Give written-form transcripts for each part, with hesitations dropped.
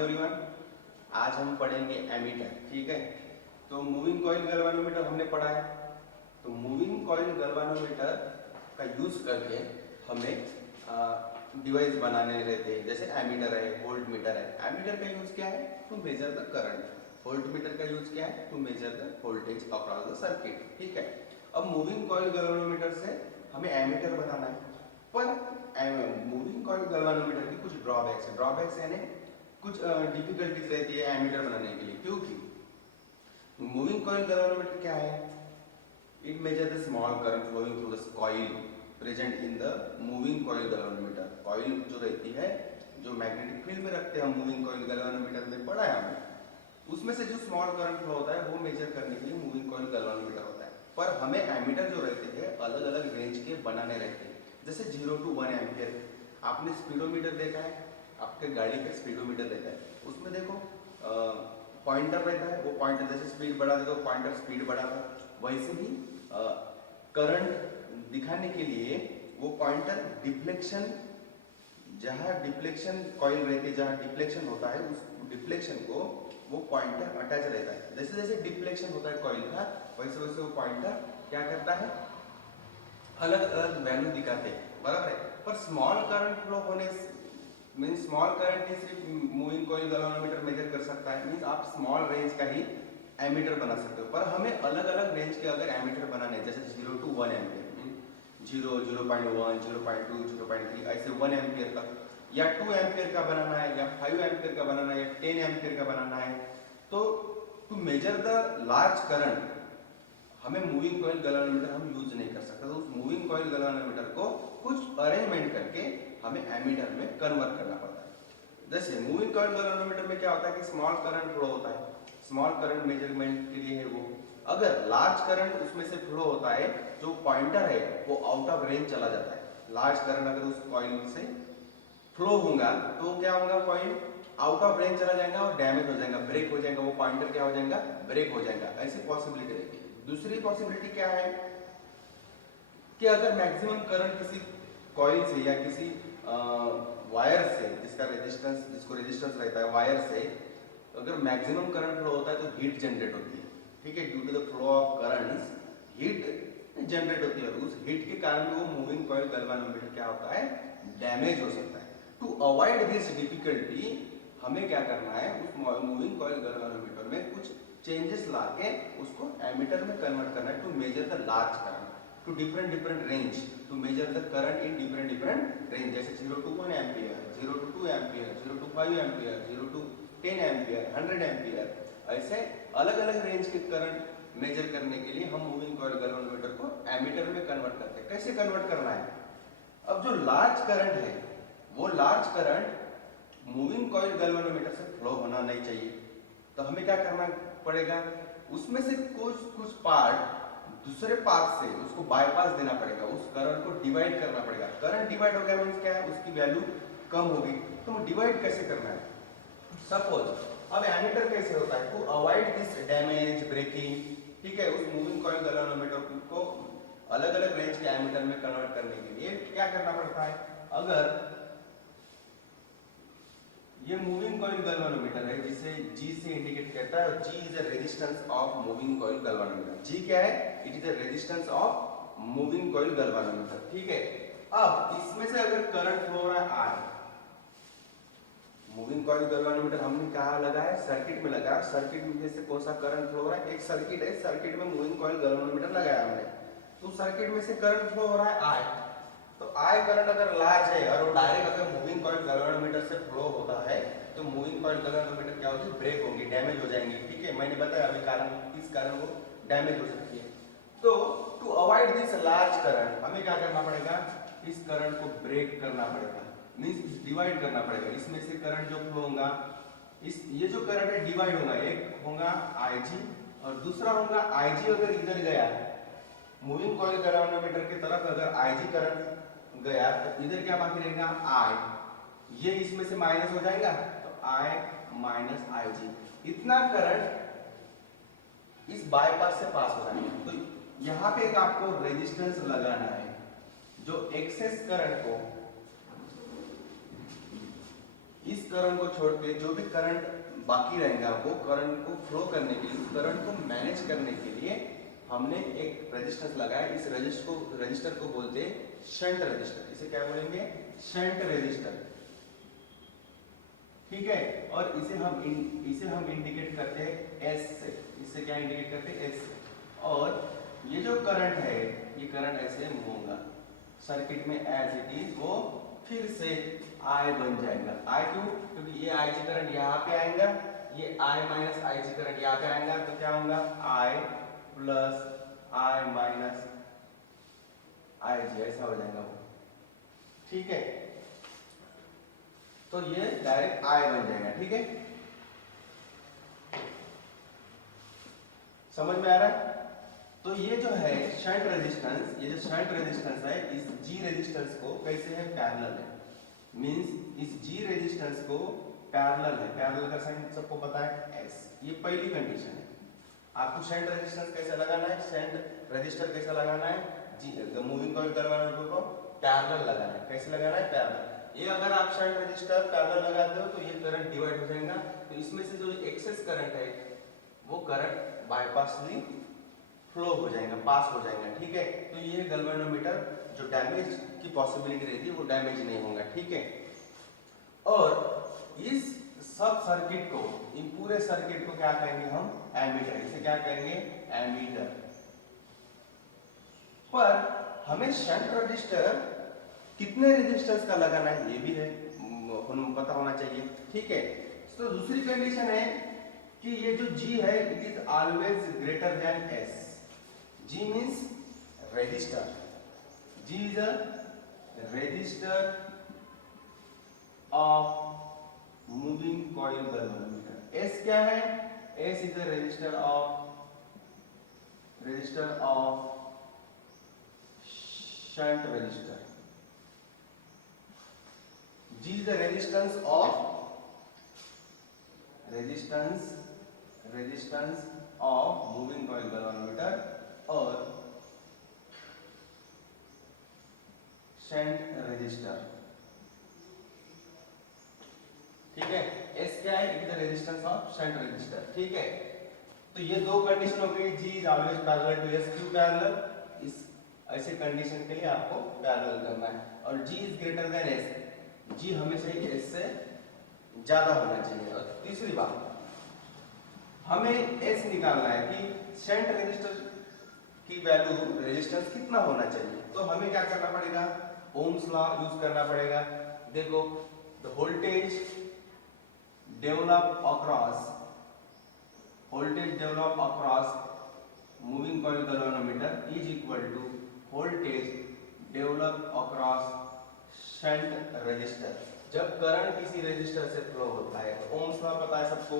Everyone. आज हम पढ़ेंगे एमीटर। ठीक है, तो मूविंग कॉइल गैल्वेनोमीटर हमने पढ़ा है। तो मूविंग कॉइल गैल्वेनोमीटर का यूज करके हमें डिवाइस बनाने रहते हैं, जैसे एमीटर है, वोल्ट मीटर है। एमीटर का यूज क्या है? To measure the current. Volt meter का यूज क्या है? To measure the voltage across the circuit. ठीक है, अब मूविंग कॉइल गैल्वेनोमीटर से हमें एमीटर बनाना है, पर मूविंग कॉइल गैल्वेनोमीटर की कुछ ड्रॉबैक्स है। ड्रॉबैक्स यानी कुछ डिफिकल्टीज रहती है एमीटर बनाने के लिए, क्योंकि मूविंग कॉइल गैल्वेनोमीटर क्या है? It measure the small current flowing through the coil present in the moving coil galvanometer. Coil जो रहती है, जो मैग्नेटिक फील्ड में रखते हैं हम मूविंग कॉइल गैल्वेनोमीटर में पढ़ा है हमने, उसमें से जो स्मॉल करंट फ्लो होता है वो मेजर करने के लिए मूविंग कॉइल गैल्वेनोमीटर होता है। पर हमें एमीटर जो रहते हैं अलग अलग रेंज के बनाने रहते हैं, जैसे 0 to 1 एम्पियर। आपने स्पीडोमीटर देखा है, आपके गाड़ी का स्पीडोमीटर रहता है, उसमें देखो पॉइंटर रहता है, वो पॉइंटर जैसे स्पीड बढ़ा देता है पॉइंटर स्पीड बढ़ाता है। वैसे ही करंट दिखाने के लिए वो पॉइंटर डिफ्लेक्शन, जहाँ डिफ्लेक्शन कॉइल रहती है, जहाँ डिफ्लेक्शन होता है उस डिफ्लेक्शन को वो पॉइंटर अटैच रहता है। जैसे जैसे डिफ्लेक्शन होता है कॉइल का, वैसे वैसे वो पॉइंटर क्या करता है, अलग अलग वैल्यू दिखाते हैं, बराबर है। पर स्मॉल करंट फ्लो होने मीन स्मॉल करंट ही सिर्फ मूविंग कॉइल गैल्वेनोमीटर मेजर कर सकता है, मीन आप स्मॉल रेंज का ही एमीटर बना सकते हो। पर हमें अलग अलग रेंज के अगर एमीटर बनाने हैं, जैसे 0 to 1 एम्पियर, 0, 0.1, 0.2, 0.3, ऐसे 1 एम्पियर तक, या 2 एम्पियर का बनाना है, या 5 एम्पियर का बनाना है, या 10 एम्पियर का बनाना है। तो to measure the large current हमें मूविंग कॉइल गैल्वेनोमीटर हम यूज नहीं कर सकते। तो उस मूविंग कॉइल गैल्वेनोमीटर को कुछ अरेंजमेंट करके हमें एमीटर में कन्वर्ट करना पड़ता है। जैसे मूविंग कॉइल गैल्वेनोमीटर में क्या होता है कि स्मॉल करंट फ्लो होता है, स्मॉल करंट मेजरमेंट के लिए है वो। अगर लार्ज करंट उसमें से फ्लो होता है, जो पॉइंटर है वो आउट ऑफ रेंज चला जाता है। लार्ज करंट अगर उस कॉइल से फ्लो होगा तो क्या होगा, कॉइल आउट ऑफ रेंज चला जाएगा और डैमेज हो जाएगा, ब्रेक हो जाएगा, वो पॉइंटर क्या हो जाएगा, ब्रेक हो जाएगा। ऐसी पॉसिबिलिटी रहती है। दूसरी पॉसिबिलिटी क्या है कि अगर मैक्सिमम करंट किसी कॉइल से या किसी वायर से, जिसका रेजिस्टेंस, जिसको रेजिस्टेंस रहता है वायर से, अगर मैक्सिमम करंट फ्लो होता है तो हीट जनरेट होती है। ठीक है, due to the flow of currents heat generate होती है, उस हीट के कारण वो मूविंग कॉइल गैल्वेनोमीटर क्या होता है, डैमेज हो सकता है। टू अवॉइड दिस डिफिकल्टी हमें क्या करना है, उस मूविंग कॉइल गैल्वेनोमीटर में कुछ चेंजेस लाके उसको एमीटर में कन्वर्ट करना है, to measure the large current to different range, to measure the current in different range, जैसे 0 to 1 ampere, 0 to 2 ampere, 0 to 5 ampere, 0 to 10 ampere, 100 ampere, ऐसे अलग अलग रेंज के करंट मेजर करने के लिए हम मूविंग कॉइल गैल्वेनोमीटर को एमीटर में कन्वर्ट करते हैं। कैसे कन्वर्ट करना है? अब जो लार्ज करंट है, वो large current moving coil galvanometer से फ्लो होना नहीं चाहिए। तो हमें क्या करना पड़ेगा, उसमें से कुछ पार्ट दूसरे पार्ट से उसको बाईपास देना पड़ेगा, उस करंट को डिवाइड करना पड़ेगा। करंट डिवाइड हो गया मींस क्या है, उसकी वैल्यू कम होगी। तो डिवाइड कैसे करना है? सपोज अब एमीटर कैसे होता है, to avoid this damage breaking, ठीक है, उस मूविंग कॉइल गैल्वेनोमीटर को अलग अलग रेंज के एमीटर में कन्वर्ट करने के लिए क्या करना पड़ता है, अगर ये मूविंग कॉइल गैल्वेनोमीटर है, जिसे G से इंडिकेट करता है, G is the resistance of moving coil galvanometer. G क्या है? It is the resistance of moving coil galvanometer. ठीक है, अब इसमें से अगर करंट फ्लो हो रहा है I, मूविंग कॉइल गैल्वेनोमीटर हमने कहा लगाया, सर्किट में लगाया। सर्किट में से कौन सा करंट फ्लो हो रहा है, एक सर्किट है, सर्किट में मूविंग कॉइल गैल्वेनोमीटर लगाया हमने, तो सर्किट में से करंट फ्लो हो रहा है I। तो I करंट अगर लार्ज है और वो डायरेक्ट अगर मूविंग कॉइल गैल्वेनोमीटर से फ्लो होता है, तो मूविंग कॉइल गैल्वेनोमीटर क्या होगी, ब्रेक होगी, डैमेज हो जाएंगे। ठीक है, मैंने बताया अभी कारण, किस कारण वो डैमेज हो सकती है। तो to avoid this large current हमें क्या करना पड़ेगा, इस करंट को ब्रेक करना पड़ेगा, मींस डिवाइड करना पड़ेगा। इसमें से करंट जो फ्लो होगा, इस ये जो करंट है डिवाइड होगा, एक होगा IG और दूसरा होगा IG। अगर इधर गया मूविंग कॉइल गैल्वेनोमीटर की तरफ, अगर IG करंट गया तो इधर क्या बाकी रहेगा, I, ये इसमें से माइनस हो जाएगा, तो I माइनस IG, इतना करंट इस बाईपास से पास हो जाएगा। तो यहाँ पे एक आपको रेजिस्टेंस लगाना है, जो एक्सेस करंट को इस करंट को छोड़ के जो भी करंट बाकी रहेगा वो करंट को फ्लो करने के लिए, करंट को मैनेज करने के लिए हमने एक रेजिस्टेंस लगाया। इस रजिस्टर को बोलते हैं शंट रजिस्टर। इसे क्या बोलेंगे? Shunt resistor. ठीक है, और इसे हम इंडिकेट करते हैं एस से। इससे क्या इंडिकेट करते हैं? एस से। और ये जो करंट है, ये करंट ऐसे मूव होगा सर्किट में एज इट इज, वो फिर से I बन जाएगा। I क्यों? क्योंकि ये IG करंट यहाँ पे आएगा, ये I माइनस IG करंट यहाँ पे आएगा, तो क्या होगा? I plus I minus IG, ऐसा हो जाएगा वो। ठीक है, तो ये डायरेक्ट I बन जाएगा। ठीक है, समझ में आ रहा है? तो ये जो है शंट रेजिस्टेंस, ये जो शंट रेजिस्टेंस है, इस G रेजिस्टेंस को कैसे है? पैरेलल है। मींस इस G रेजिस्टेंस को पैरेलल है। पैरेलल का साइन सबको पता है S। ये पहली कंडीशन है। आपको शंट रेजिस्टेंस कैसे लगाना है? शंट रजिस्टर कैसे लगाना है? G मूविंग कॉइल करवाने को पैरेलल लगाना है। कैसे लगाना है? पैरेलल। ये अगर आप शंट रजिस्टर पैरेलल लगाते हो तो ये करंट डिवाइड हो जाएगा, तो इसमें से जो एक्सेस करंट है वो करंट बाईपासली फ्लो हो जाएगा, पास हो जाएगा। ठीक है, तो ये गैल्वेनोमीटर जो डैमेज की पॉसिबिलिटी रहती है वो डैमेज नहीं होगा। ठीक है, और इस सब सर्किट को, इन पूरे सर्किट को क्या कहेंगे हम? एमीटर। इसे क्या कहेंगे? एमीटर। पर हमें शंट रजिस्टर कितने रेजिस्टेंस का लगाना है ये भी है, पता होना चाहिए। ठीक है, तो दूसरी कंडीशन है कि ये जो G है it is always greater than S। G means resistor. G is a resistor of moving coil galvanometer. S क्या है? S is a resistor of shunt resistor. G is the resistance of moving coil galvanometer और shunt resistor. ठीक है, S क्या है? It is the resistance of shunt resistor. ठीक है, तो ये दो कंडीशन हो गई। G is always parallel to S। क्यों पैरेलल? इस ऐसे कंडीशन के लिए आपको पैरेलल करना है। और G is greater than S। G हमेशा ही S से ज्यादा होना चाहिए। और तीसरी बात, हमें S निकालना है कि शंट रजिस्टर की वैल्यू रेजिस्टेंस कितना होना चाहिए। तो हमें क्या करना पड़ेगा? ओम्स लॉ यूज करना पड़ेगा। देखो, the voltage develop across moving coil galvanometer is equal to voltage develop across shunt resistor. जब करंट किसी रजिस्टर से फ्लो होता है, तो ओम्स लॉ पता है सबको,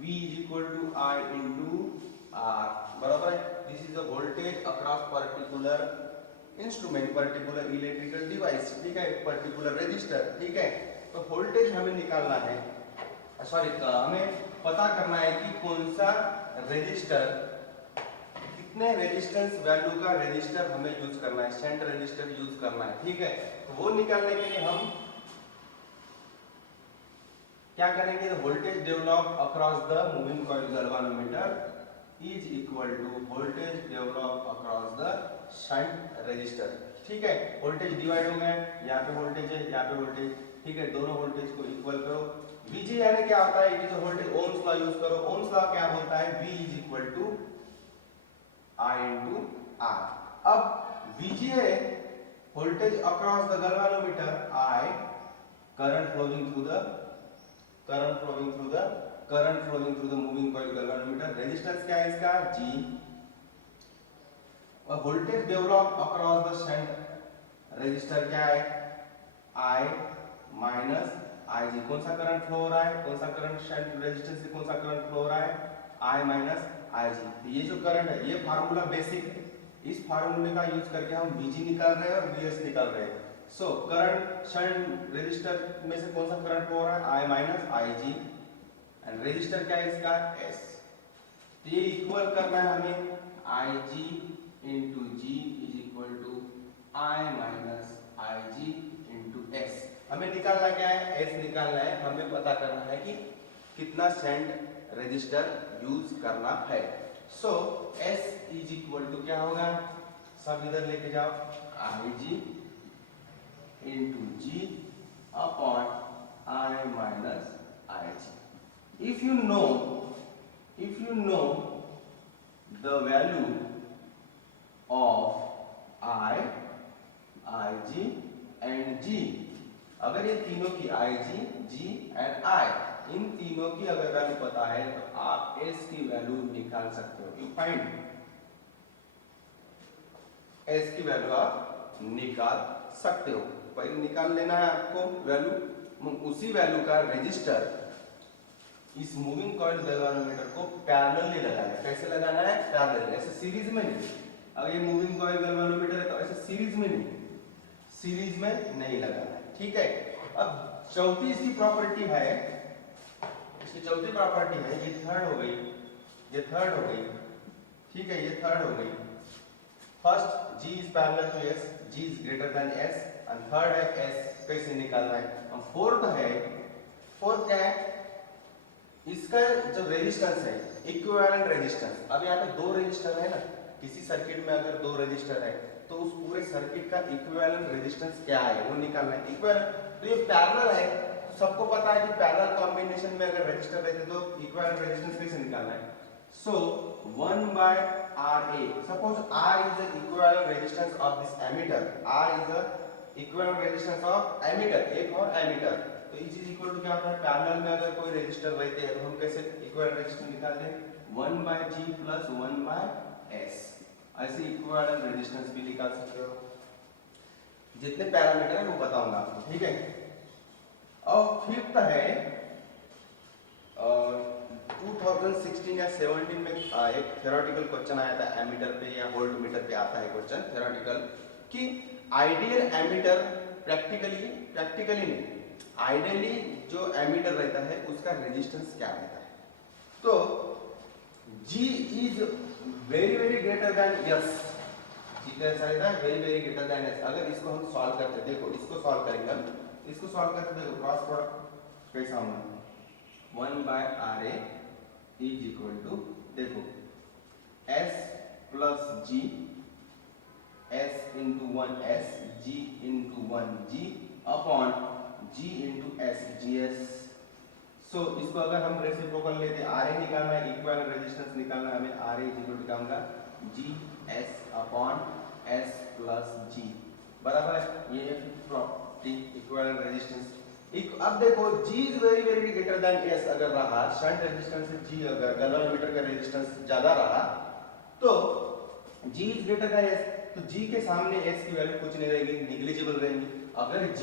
V is equal to I into R, बराबर है। This is the voltage across particular instrument, particular electrical device. ठीक है, पर्टिकुलर रजिस्टर। ठीक है, तो वोल्टेज हमें निकालना है, सॉरी हमें पता करना है कि कौन सा रजिस्टर, कितने रेजिस्टेंस वैल्यू का रजिस्टर हमें यूज करना है, शंट रजिस्टर यूज करना है। ठीक है, तो वो निकालने के लिए हम क्या करेंगे? Voltage develop across the moving coil galvanometer is equal to voltage develop across the shunt resistor. ठीक है, वोल्टेज डिवाइड हो गए, यहाँ पे वोल्टेज है, यहाँ पे वोल्टेज। ठीक है, दोनों वोल्टेज को इक्वल करो। VG यानी क्या होता है? It is voltage. Ohm's law use करो। ओम्स लॉ क्या बोलता है? V is equal to I into R। अब VG है voltage across the galvanometer, I current flowing through the moving coil galvanometer. Resistance क्या है इसका? G। और voltage develop across the shunt resistor क्या है? I minus IG। कौन सा करंट फ्लो हो रहा है? कौन सा करंट शंट रेजिस्टेंस से कौन सा करंट फ्लो हो रहा है? I minus IG। तो ये जो करंट है, ये फार्मूला बेसिक है। इस फार्मूले का यूज करके हम VG निकाल रहे हैं और VS निकाल रहे हैं। सो करंट शंट रेजिस्टर में से कौन सा करंट फ्लो हो रहा है? I minus IG। And resistor क्या है इसका? S। तो ये इक्वल करना है हमें, IG into G is equal to I minus IG into S। हमें निकालना क्या है, एस निकालना है, हमें पता करना है कि कितना शंट रजिस्टर यूज करना है। So S is equal to क्या होगा, सब इधर लेके जाओ, I G into G upon I minus I G. If you know the value of I, I G and G, अगर ये तीनों की आई जी, जी एंड आई, इन तीनों की अगर वैल्यू पता है तो आप एस की वैल्यू निकाल सकते हो। यू फाइंड एस की वैल्यू आप निकाल सकते हो। पहले निकाल लेना है आपको वैल्यू, उसी वैल्यू का रजिस्टर इस मूविंग कॉइल गैल्वेनोमीटर को पैरेलली लगाना है। कैसे लगाना है, पैरेलल, ऐसे सीरीज में नहीं। अगर ये मूविंग कॉइल गैल्वेनोमीटर है तो ऐसे सीरीज में नहीं, सीरीज में नहीं लगाना है, ठीक है। अब चौथी इसकी प्रॉपर्टी है, इसकी चौथी प्रॉपर्टी है, ये थर्ड हो गई, ये थर्ड हो गई, ठीक है, ये थर्ड हो गई। First G is parallel to S, G is greater than S, and third है S, कैसे निकालना है। और फोर्थ है, फोर्थ क्या है, इसका जो रेजिस्टेंस है, इक्विवेलेंट रेजिस्टेंस। अब यहाँ पे दो रेजिस्टर है ना, किसी सर्किट में अगर दो रेजिस्टर है तो उस पूरे सर्किट का इक्विवेलेंट रेजिस्टेंस क्या है वो निकालना है। इक्विवेलेंट, तो ये पैरेलल है, सबको पता है कि पैरेलल कॉम्बिनेशन में अगर रजिस्टर रहते तो इक्विवेलेंट रेजिस्टेंस कैसे निकालना है। सो 1 by RA, suppose R is the equivalent resistance of this ammeter, R is the equivalent resistance of ammeter, एक और ammeter, तो इस चीज इक्वल टू क्या होता है, पैरेलल में अगर कोई रेजिस्टर रहते हैं तो हम कैसे इक्विवेलेंट रेजिस्टेंस निकालते हैं, 1 by G plus 1 by S, ऐसे इक्विवेलेंट रेजिस्टेंस भी निकाल सकते हो। जितने पैरामीटर है वो बताऊंगा आपको, ठीक है। और फिफ्थ है 2016 या 17 में एक थ्योरेटिकल क्वेश्चन आया था एमीटर पे या वोल्टमीटर पे आता है क्वेश्चन थ्योरेटिकल, कि आइडियल एमीटर, प्रैक्टिकली नहीं, आइडियली जो एमीटर रहता है उसका रेजिस्टेंस क्या रहता है। तो G is very greater than S, G कैसा रहता है, वेरी ग्रेटर देन S। अगर इसको हम सॉल्व करते, देखो इसको सॉल्व करेंगे हम, इसको सॉल्व करते देखो क्रॉस प्रोडक्ट कैसा होगा, 1 by RA is equal to, देखो S plus G, S into 1 S, G into 1 G upon G into S, GS। So इसको अगर हम रेसिप्रोकल लेते, RA निकालना है, इक्विवेलेंट रेजिस्टेंस निकालना है हमें, RA इज इक्वल टू क्या होगा, GS upon S plus G, बराबर है। ये प्रॉपर्टी इक्विवेलेंट रेजिस्टेंस। अब देखो G is very greater than S अगर रहा, शंट रेजिस्टेंस से G अगर गैल्वेनोमीटर का रेजिस्टेंस ज्यादा रहा तो G is greater than S, तो G के सामने S की वैल्यू कुछ नहीं रहेगी, निग्लिजिबल रहेगी। अगर G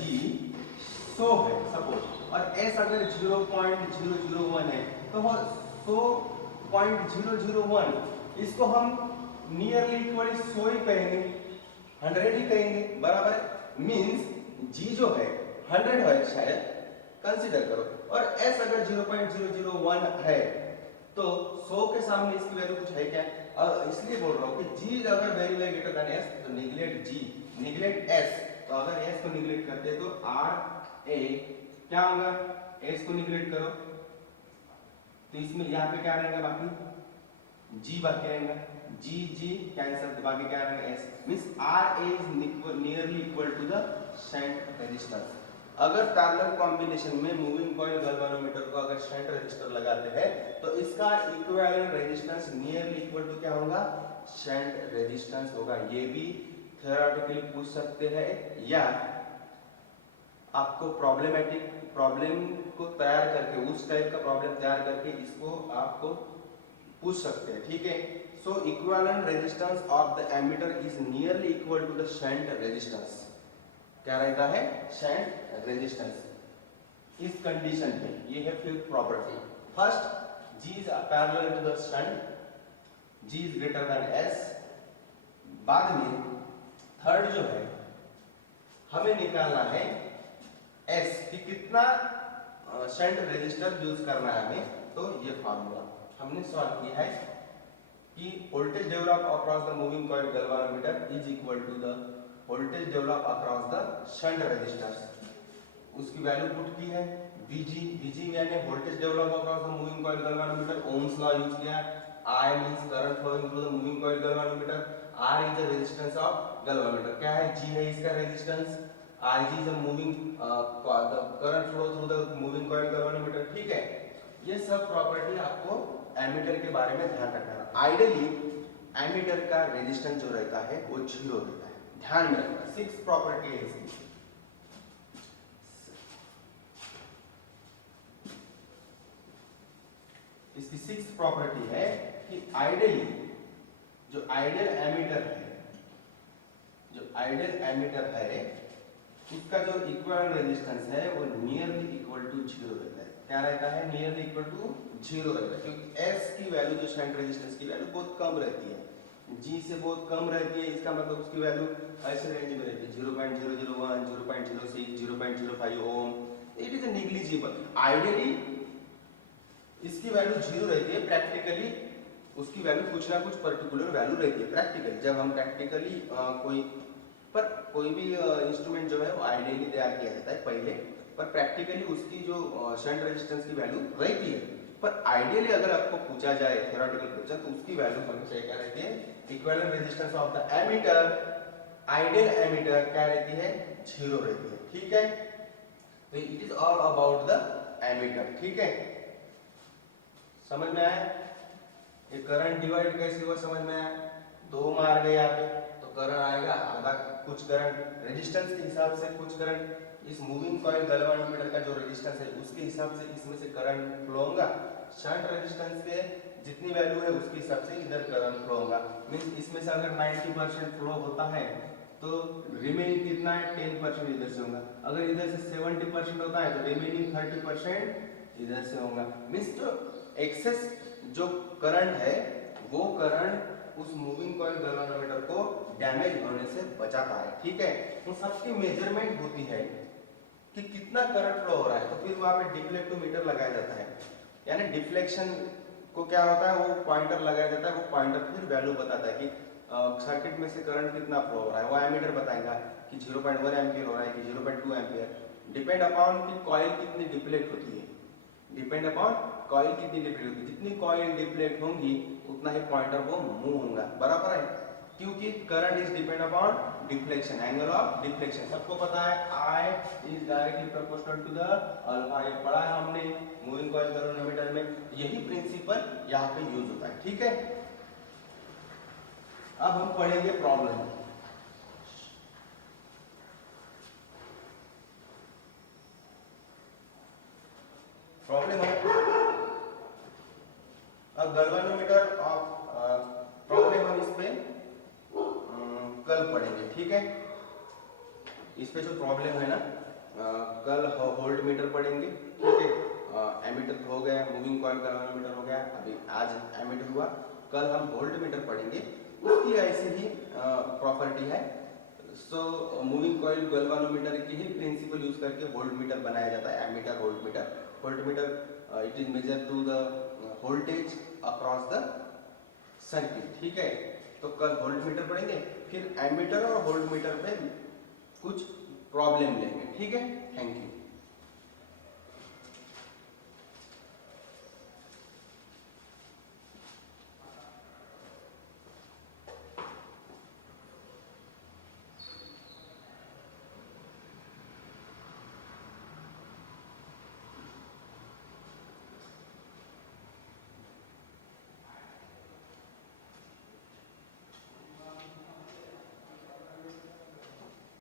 100 है सपोज और S अगर 0.001 है तो वो 100.001, इसको हम नियरली इक्वली 100 ही कहेंगे, 100 ही कहेंगे, बराबर। मींस G जो है 100 है शायद, कंसीडर करो, और S अगर 0.001 है तो 100 के सामने इसकी वैल्यू कुछ है क्या। इसलिए बोल रहा हूँ कि G अगर वेरी ग्रेटर देन S तो निगलेक्ट G, निगलेक्ट S, तो अगर S को निगलेक्ट करते हैं तो RA क्या होगा, S को निगलेक्ट करो तो इसमें यहाँ पे क्या रहेगा, बाकी G बाकी रहेगा, G कैंसिल, बाकी क्या रहेगा S, means RA is nearly equal to the shunt resistance. अगर पैरेलल कॉम्बिनेशन में मूविंग कॉइल गैल्वेनोमीटर को अगर शंट रेजिस्टर लगाते हैं तो इसका equivalent resistance nearly equal to क्या होगा, शंट रेजिस्टेंस होगा। ये भी थ्योरेटिकली पूछ सकते हैं या आपको प्रॉब्लम को तैयार करके, उस टाइप का प्रॉब्लम तैयार करके इसको आपको पूछ सकते हैं, ठीक है। So equivalent resistance of the ammeter is nearly equal to the shunt resistance, क्या रहता है, शंट रेजिस्टेंस। इस कंडीशन पे ये है fifth property. First G is parallel to the shunt, G is greater than S। बाद में थर्ड जो है हमें निकालना है S कि कितना शंट रेजिस्टर यूज करना है हमें, तो ये फार्मूला हमने सॉल्व किया है कि voltage develop across the moving coil galvanometer is equal to the voltage develop across the shunt resistors, उसकी वैल्यू पुट की है VG यानी voltage develop across the moving coil galvanometer, ohm's law use किया, I means current flowing through the moving coil galvanometer, R is the resistance of galvanometer, क्या है G है इसका resistance, Ig is the moving the current flow through the moving coil galvanometer, ठीक है। ये सब property आपको एमीटर के बारे में ध्यान रखना है। आइडियली एमीटर का रेजिस्टेंस जो रहता है वो 0 रहता है, ध्यान में रखना। 6 प्रॉपर्टी है इसकी। इसकी 6 प्रॉपर्टी है कि आइडियली जो आइडियल एमीटर है उसका जो इक्विवेलेंट रेजिस्टेंस है वो नियरली इक्वल टू 0 रहता है। क्या रहता है? नियरली इक्वल टू 0 रहता है, क्योंकि S की वैल्यू जो शंट रेजिस्टेंस की वैल्यू बहुत कम रहती है, G से बहुत कम रहती है, इसका मतलब उसकी वैल्यू ऐसे रेंज में रहती है 0.001, 0.06, 0.05 ओम, इट इज नेग्लिजिबल। आइडियली इसकी वैल्यू 0 रहती है, प्रैक्टिकली उसकी वैल्यू कुछ ना कुछ पर्टिकुलर वैल्यू रहती है। प्रैक्टिकली जब हम प्रैक्टिकली कोई भी इंस्ट्रूमेंट जो है वो आइडियली तैयार किया जाता है पहले, पर प्रैक्टिकली उसकी जो शंट रेजिस्टेंस की वैल्यू रहती है। पर आइडियली अगर आपको पूछा जाए थ्योरेटिकल क्वेश्चन तो उसकी वैल्यू होनी चाहिए, क्या रहती है? Equivalent resistance of the ammeter, ideal ammeter क्या रहती है? 0 रहती है, ठीक है। तो it is all about the ammeter, ठीक है। समझ में आया? ये करंट डिवाइड कैसे हुआ समझ में आया? 2 मार गए यहाँ पे तो करंट आएगा आधा, कुछ करंट रेजिस्टेंस के हिसाब से, कुछ करंट इस मूविंग कॉइल गैल्वेनोमीटर का जो रेजिस्टेंस है उसके हिसाब से इसमें से करंट फ्लो होगा। शंट रेजिस्टेंस के जितनी वैल्यू है उसके हिसाब से इधर करंट फ्लो होगा। मींस इसमें से अगर 90% फ्लो होता है तो रिमेनिंग कितना है? 10% इधर से होगा। अगर इधर से 70% होता है तो रिमेनिंग 30% इधर से होगा। मींस जो एक्सेस जो करंट है वो करंट उस मूविंग कॉइल गैल्वेनोमीटर को डैमेज होने से बचाता है, ठीक है। उन सबकी मेजरमेंट होती है कि कितना करंट फ्लो हो रहा है, तो फिर वहां पे डिफ्लेक्टोमीटर लगाया जाता है, यानी डिफ्लेक्शन को क्या होता है वो पॉइंटर लगाया जाता है, वो पॉइंटर फिर वैल्यू बताता है कि सर्किट में से करंट कितना फ्लो हो रहा है। वो एमीटर बताएगा कि 0.1 एम्पियर हो रहा है कि 0.2 एम्पियर, डिपेंड अपॉन कि कॉइल कितनी डिफ्लेक्ट होती है, डिपेंड अपॉन कॉइल कितनी डिफ्लेक्ट होगी। जितनी कॉइल डिफ्लेक्ट होंगी उतना ही पॉइंटर वो मूव होगा, बराबर है, क्योंकि current is depend upon deflection, angle of deflection. सबको पता है I is directly proportional to the alpha, ये पढ़ा है हमने मूविंग कॉइल गैल्वेनोमीटर में। यही प्रिंसिपल यहाँ पे यूज होता है, ठीक है। अब हम पढ़ेंगे प्रॉब्लम। प्रॉब्लम है अब गैल्वेनोमीटर ऑफ प्रॉब्लम हम इस पे कल पढ़ेंगे, ठीक है। इस पे जो प्रॉब्लम है ना कल वोल्ट मीटर पढ़ेंगे, ठीक है। एमीटर हो गया, मूविंग कॉइल गैल्वेनोमीटर हो गया, अभी आज एमीटर हुआ, कल हम वोल्ट मीटर पढ़ेंगे। उसकी ऐसी ही प्रॉपर्टी है। सो मूविंग कॉइल गैल्वेनोमीटर की ही प्रिंसिपल यूज करके वोल्ट मीटर बनाया जाता है, ammeter volt meter. Volt meter it is measure to the voltage across the circuit, ठीक है। तो कल वोल्ट मीटर पढ़ेंगे, फिर एमीटर और वोल्ट मीटर पे कुछ प्रॉब्लम लेंगे, ठीक है। Thank you.